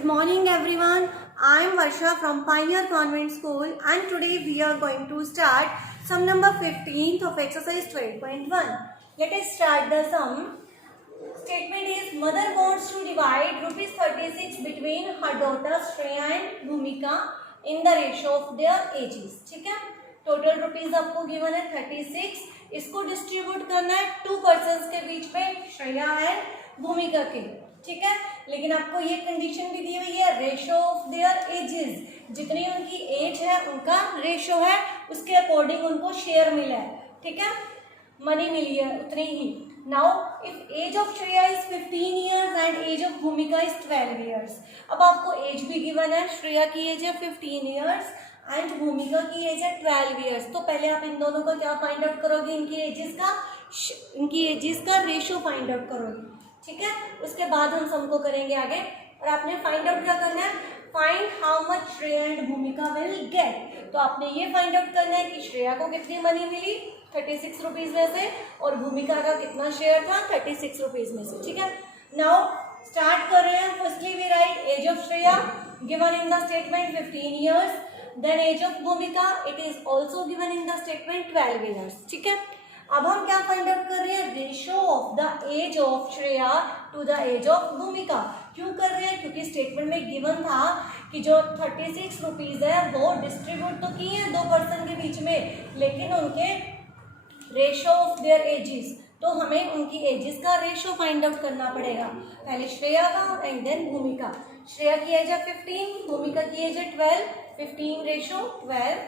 Good morning everyone. I am Varsha from Pioneer Convent School and today we are going to start sum number 15th of exercise 12.1. Let us start the sum. Statement is mother wants to divide rupees 36 between her daughters Shreya and Bhumika in the ratio of their ages. ठीक है, total rupees आपको given है 36. इसको distribute करना है to persons के बीच में, Shreya and भूमिका के. ठीक है, लेकिन आपको ये कंडीशन भी दी हुई है रेशो ऑफ देयर एजेस. जितनी उनकी एज है उनका रेशो है, उसके अकॉर्डिंग उनको शेयर मिला है. ठीक है, मनी मिली है उतनी ही. Now if age of Shreya is 15 years and age of Bhumika is 12 years. अब आपको एज भी गिवन है, श्रेया की एज है 15 ईयर्स एंड भूमिका की एज है 12 ईयर्स. तो पहले आप इन दोनों का क्या फाइंड आउट करोगे, इनकी एजेस का रेशो फाइंड आउट करोगे. ठीक है, उसके बाद हम सम को करेंगे आगे. और आपने फाइंड आउट क्या करना है, find how much Shreya and भूमिका विल गेट. तो आपने ये फाइंड आउट करना है कि श्रेया को कितनी मनी मिली 36 रुपीज में से और भूमिका का कितना शेयर था 36 रुपीज में से. ठीक है, नाउ स्टार्ट कर रहे हैं. Firstly we write age of Shreya given in the statement 15 years. Then age of Bhumika it is also given in the statement 12 years. ठीक है, अब हम क्या फाइंड आउट कर रहे हैं, ratio of the age of Shreya to the age of Bhumika. क्यों कर रहे हैं, क्योंकि स्टेटमेंट में गिवन था कि जो 36 रुपीज है वो डिस्ट्रीब्यूट तो किए हैं दो पर्सन के बीच में, लेकिन उनके रेशो ऑफ देयर एजेस. तो हमें उनकी एजेस का रेशो फाइंड आउट करना पड़ेगा. पहले श्रेया का एंड देन भूमिका. श्रेया की एज है 15, भूमिका की एज है 12. 15 रेशो 12.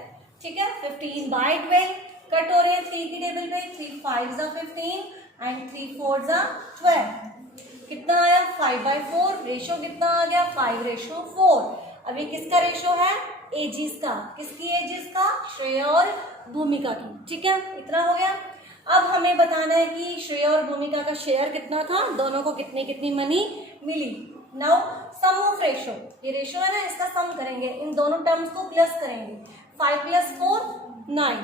ठीक है, 15 बाय 12 कट हो रहे हैं 3 की टेबल पे. 3 5 15 एंड 3 4 12. कितना आया 5/4. रेशो कितना आ गया 5/4. अभी किसका रेशो है, एजिस का. किसकी एजिस का, श्रेया और भूमिका की. ठीक है, इतना हो गया. अब हमें बताना है कि श्रेया और भूमिका का शेयर कितना था, दोनों को कितनी कितनी मनी मिली. नाउ सम ऑफ रेशो, ये रेशो है ना, इसका सम करेंगे, इन दोनों टर्म्स को प्लस करेंगे. 5 + 4 9.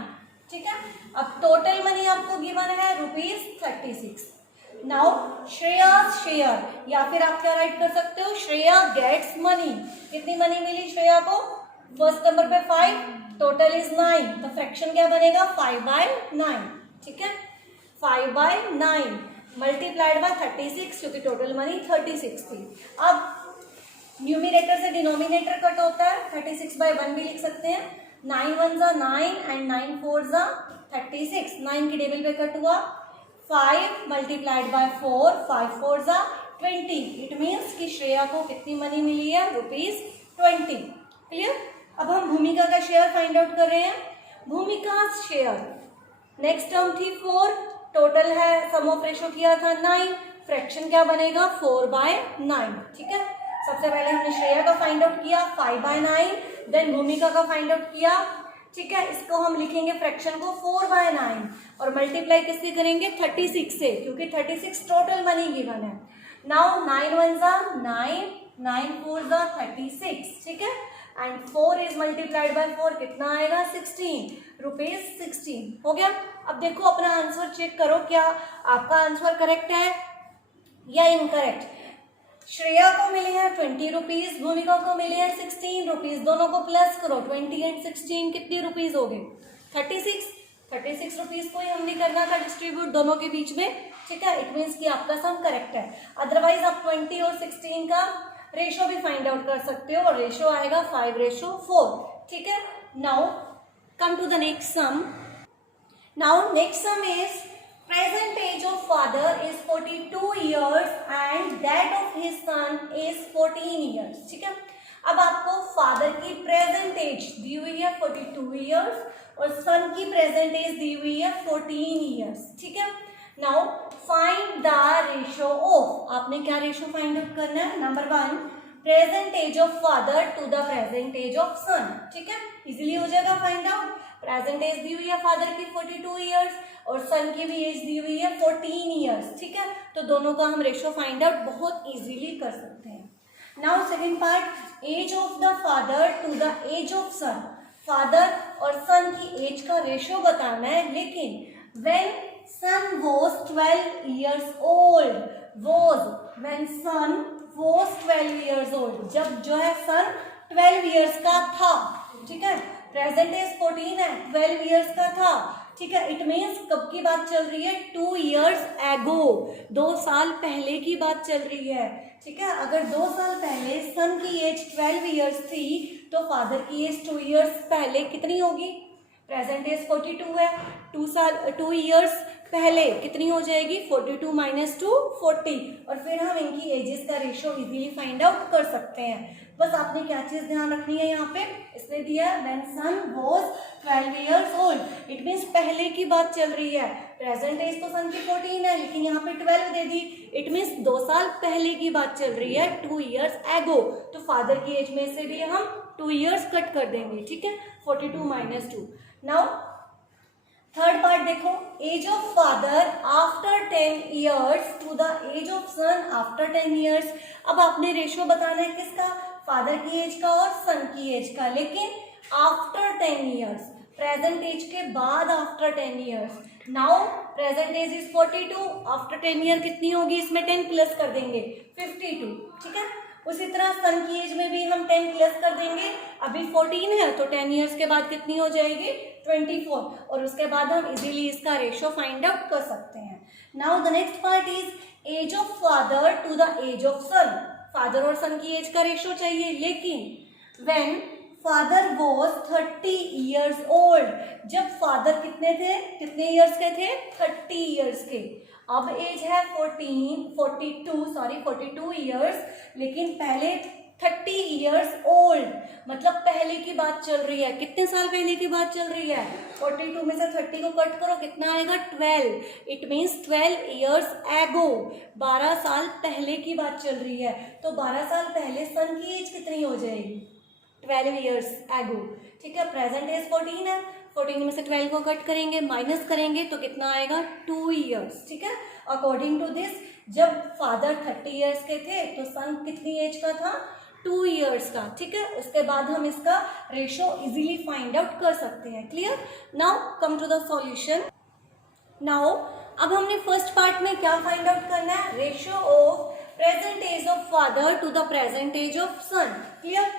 ठीक है, अब टोटल मनी आपको गिवन है रुपीज 36. नाउ श्रेया शेयर, या फिर आप क्या राइट कर सकते हो, श्रेया गेट्स मनी. कितनी मनी मिली श्रेया को, फर्स्ट नंबर पे 5, टोटल इज 9. तो फ्रैक्शन क्या बनेगा 5/9. ठीक है, 5/9 मल्टीप्लाइड बाय 36, क्योंकि टोटल मनी 36 थी. अब न्यूमिनेटर से डिनोमिनेटर कट होता है, 36/1 भी लिख सकते हैं. 9 1 9 एंड 9 4 36. 9 की टेबल पे कट हुआ. 5 मल्टीप्लाइड बाय 4, 5 4 20. इट मीन्स कि श्रेया को कितनी मनी मिली है, रुपीज 20. क्लियर. अब हम भूमिका का शेयर फाइंड आउट कर रहे हैं. भूमिका शेयर नेक्स्ट टर्म थी 4, टोटल है सम ऑफ रेशो किया था 9, फ्रैक्शन क्या बनेगा 4/9. ठीक है, सबसे पहले हमने श्रेया का फाइंड आउट किया 5/9, देन भूमिका का फाइंड आउट किया. ठीक है, इसको हम लिखेंगे फ्रैक्शन को 4/9 और मल्टीप्लाई किससे करेंगे 36 से, क्योंकि 36 टोटल मनी गिवन है. नाउ 9 1 9, 9 4 36. ठीक है, एंड 4 इज मल्टीप्लाइड बाय 4, कितना आएगा 16, रुपीज 16. हो गया. अब देखो अपना आंसर चेक करो, क्या आपका आंसर करेक्ट है या इनकरेक्ट. श्रेया को मिले हैं 20 रुपीज, भूमिका को मिले हैं 16 रुपीज. दोनों को प्लस करो, 20 एंड 16 कितनी रुपीज हो गए 36. 36 रुपीज को ही हमने करना था डिस्ट्रीब्यूट दोनों के बीच में. ठीक है, इट मीन्स कि आपका सम करेक्ट है. अदरवाइज आप 20 और 16 का रेशो भी फाइंड आउट कर सकते हो और रेशो आएगा 5/4. ठीक है, now come to the next sum. Now next sum is present age of father is 42 years and that of his son is 14 years. ठीक है, अब आपको फादर की प्रेजेंट एज दी हुई है 42 ईयर्स और सन की प्रेजेंट एज दी हुई है 14 ईयर्स. ठीक है, now find the ratio of. आपने क्या रेशो फाइंड आउट करना है, number 1 present age of father to the present age of son. ठीक है, इजीली हो जाएगा फाइंड आउट. प्रेजेंट एज दी हुई है फादर की 42 ईयर्स और सन की भी एज दी हुई है 14 ईयर्स. ठीक है, तो दोनों का हम रेशो फाइंड आउट बहुत इजीली कर सकते हैं. Now second part, age of the father to the age of son. Father और सन की एज का रेशो बताना है, लेकिन when son was 12 years old, when son was 12 years old, जब जो है सन 12 years का था, ठीक है, प्रेजेंट एज 14 है, 12 years का था, ठीक है, इट मीन्स कब की बात चल रही है, 2 years ago, 2 साल पहले की बात चल रही है, ठीक है। अगर 2 साल पहले सन की एज 12 years थी तो फादर की एज 2 years पहले कितनी होगी, प्रेजेंट एज 42 है, 2 years पहले कितनी हो जाएगी, 42 - 2 40, और फिर हम इनकी एजेस का रेशियो इजीली फाइंड आउट कर सकते हैं। बस आपने क्या चीज ध्यान रखनी है, यहाँ पे इसने दिया when son was 12 years old, it means पहले की बात चल रही है, प्रेजेंट एज तो सन की 14 है लेकिन यहाँ पे 12 दे दी, इट मीन्स 2 साल पहले की बात चल रही है, 2 years ago, तो फादर की एज में से भी हम 2 years कट कर देंगे, ठीक है, 42 - 2। नाउ थर्ड पार्ट देखो, age of father after 10 years to the age of son after 10 years। अब आपने रेशियो बताना है किसका, फादर की एज का और सन की एज का, लेकिन आफ्टर 10 years, प्रेजेंट एज के बाद after 10 years। Now present age is 42, after 10 year कितनी होगी, इसमें 10 प्लस कर देंगे 52, ठीक है। उसी तरह सन की एज में भी हम 10 प्लस कर देंगे, अभी 14 है तो 10 years के बाद कितनी हो जाएगी, 24, और उसके बाद हम इजीली इसका रेशियो फाइंड आउट कर सकते हैं। Now the next part is age of father to the age of son. Father और सन की एज का रेशियो चाहिए, लेकिन when father was 30 years old, जब फादर कितने थे, कितने ईयर्स के थे, 30 years के। अब एज है 42 years, लेकिन पहले 30 years old, मतलब पहले की बात चल रही है, कितने साल पहले की बात चल रही है, 42 में से 30 को कट करो कितना आएगा, 12, इट मीन्स 12 years ago, 12 साल पहले की बात चल रही है, तो 12 साल पहले सन की एज कितनी हो जाएगी, 12 years ago, ठीक है। प्रेजेंट एज 14 है, 14 में से 12 को कट करेंगे, माइनस करेंगे तो कितना आएगा, 2 years, ठीक है। अकॉर्डिंग टू दिस, जब फादर 30 years के थे तो सन कितनी एज का था, 2 years का, ठीक है। उसके बाद हम इसका रेशियो इजीली फाइंड आउट कर सकते हैं, clear. Now come to the solution. Now अब हमने फर्स्ट पार्ट में क्या फाइंड आउट करना है, ratio of present age of father to the present age of son, clear.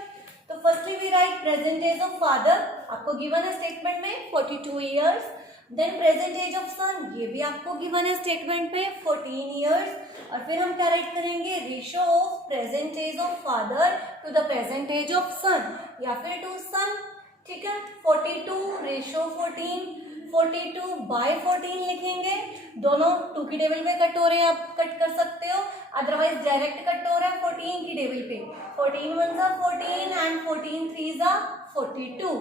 तो firstly we write present age of father, आपको given है statement में 42 years, then present age of son, ये भी आपको गिवन है स्टेटमेंट में 14 years, और फिर हम क्या राइट करेंगे, ratio of present age of father to the present age of son, या फिर टू सन, ठीक है। 42 रेशियो 14, 42/14 लिखेंगे, दोनों 2 की टेबल पे कट हो रहे हैं, आप कट कर सकते हो, अदरवाइज डायरेक्ट कट हो रहा है 14 की टेबल पे, 14 1 14 एंड 14 3 42,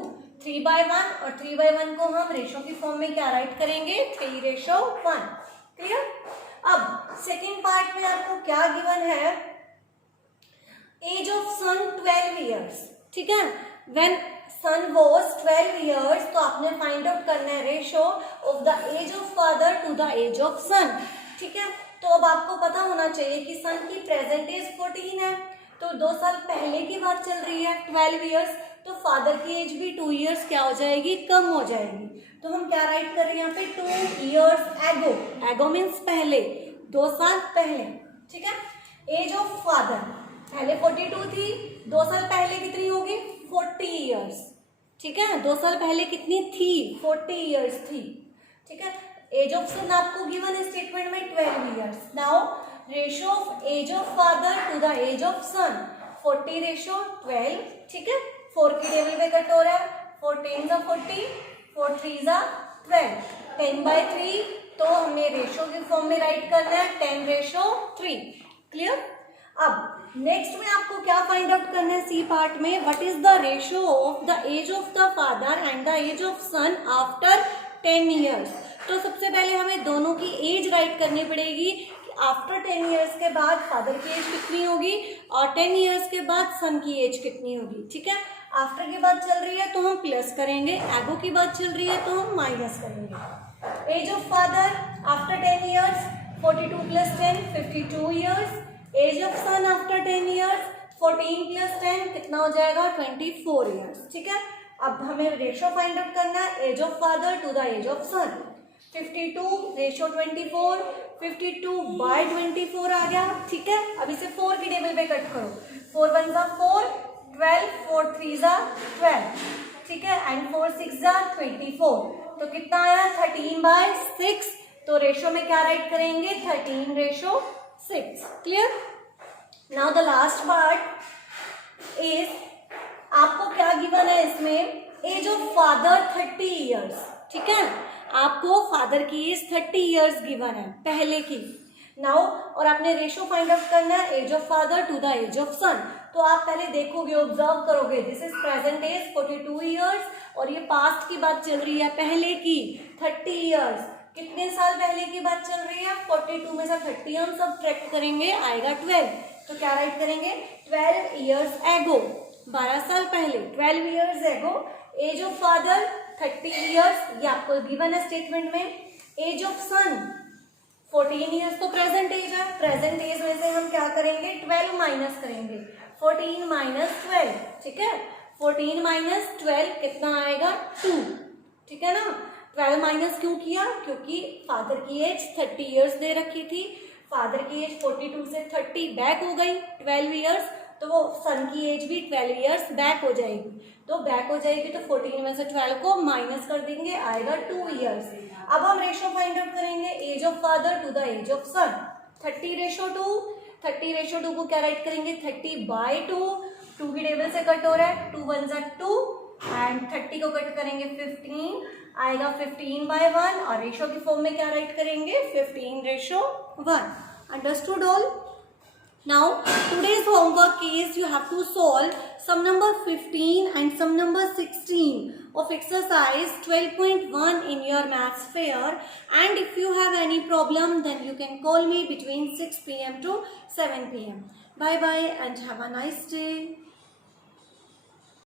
3/1, और 3/1 को हम रेशो की फॉर्म में क्या राइट करेंगे, 3:1, क्लियर। अब सेकेंड पार्ट में आपको क्या गिवन है, एज ऑफ सन 12 years, ठीक है। व्हेन सन वॉज 12 years, तो आपने फाइंड आउट करना है ratio of the age of father to the age of son, ठीक है। तो अब आपको पता होना चाहिए कि सन की प्रेजेंट एज 14 है, तो 2 साल पहले की बात चल रही है, 12 years, तो फादर की एज भी 2 years क्या हो जाएगी, कम हो जाएगी। तो हम क्या राइट कर रहे हैं यहाँ पे, 2 years ago, एगो मीन्स पहले, 2 साल पहले, ठीक है। एज ऑफ फादर पहले 42 थी, 2 साल पहले कितनी होगी, 40 years, ठीक है। 2 साल पहले कितनी थी, 40 years थी, ठीक है। एज ऑफ सन आपको गिवन है स्टेटमेंट में 12 years। Now ratio of age of father to the age of son, 40 ratio 12, ठीक है। 4 की टेबल पे कट हो रहा है, 4 10 40, 4 3 12, 10/3, तो हमें रेशियो की फॉर्म में राइट करना है 10:3, क्लियर। अब नेक्स्ट में आपको क्या फाइंड आउट करना है, सी पार्ट में, what is the ratio of the age of the father and the age of son after 10 years। तो सबसे पहले हमें दोनों की एज राइट करनी पड़ेगी, आफ्टर 10 years के बाद फादर की एज कितनी होगी और 10 years के बाद सन की एज कितनी होगी, ठीक है। आफ्टर की बात चल रही है तो हम प्लस करेंगे, एगो की बात चल रही है तो हम माइनस करेंगे। Age of father after 10 years 42 + 10 52 years, age of son after 10 years 14 + 10 कितना हो जाएगा, 24 years, ठीक है। अब हमें रेशियो फाइंड आउट करना है age of father to the age of son. 52 ratio 24, 52/24 आ गया, ठीक है। अब इसे 4 की टेबल पे कट करो, 4 1 जा 4, 12, 4 3 जा 12, ठीक है, एंड 4 6 जा 24, तो कितना आया 13/6, तो रेशो में क्या राइट करेंगे 13:6, clear. Now the last part is, आपको क्या गिवन है इसमें, एज ऑफ फादर 30 ईयर्स, ठीक है, आपको फादर की एज 30 ईयर्स गिवन है पहले की। नाउ और आपने रेशो फाइंड आउट करना है age of father to the age of son, तो आप पहले देखोगे, ऑब्जर्व करोगे, this is present age 42 years और ये पास्ट की बात चल रही है, पहले की 30 ईयर्स, कितने साल पहले की बात चल रही है, 42 में से 30 हम सब्ट्रैक्ट करेंगे, आएगा 12, तो क्या राइट करेंगे 12 ईयर्स एगो, 12 साल पहले, 12 years ago, as of father 30 years, ये आपको गिवन है स्टेटमेंट में, एज ऑफ सन 14 ईयर्स, तो प्रेजेंट एज है, प्रेजेंट एज में से हम क्या करेंगे 12 माइनस करेंगे, 14 माइनस 12, ठीक है, 14 माइनस 12 कितना आएगा 2, ठीक है ना। 12 माइनस क्यों किया, क्योंकि फादर की एज 30 ईयर्स दे रखी थी, फादर की एज 42 से 30 बैक हो गई 12 ईयर्स, तो वो सन की एज भी 12 ईयर्स बैक हो जाएगी, तो बैक हो जाएगी तो 14 में से 12 को माइनस कर देंगे, आएगा 2 ईयर्स। अब हम रेशो फाइंड आउट करेंगे age of father to the age of son, 30:2, 30:2 को क्या राइट करेंगे 30/2, 2 की टेबल से कट हो रहा है, 2 1 जा 2 एंड 30 को कट करेंगे 15, आएगा 15/1 और रेशो की फॉर्म में क्या राइट करेंगे 15:1। Understood all. Now today's homework is you have to solve sum number 15 and sum number 16 of exercise 12.1 in your maths fair, and if you have any problem then you can call me between 6 p.m. to 7 p.m. Bye bye and have a nice day.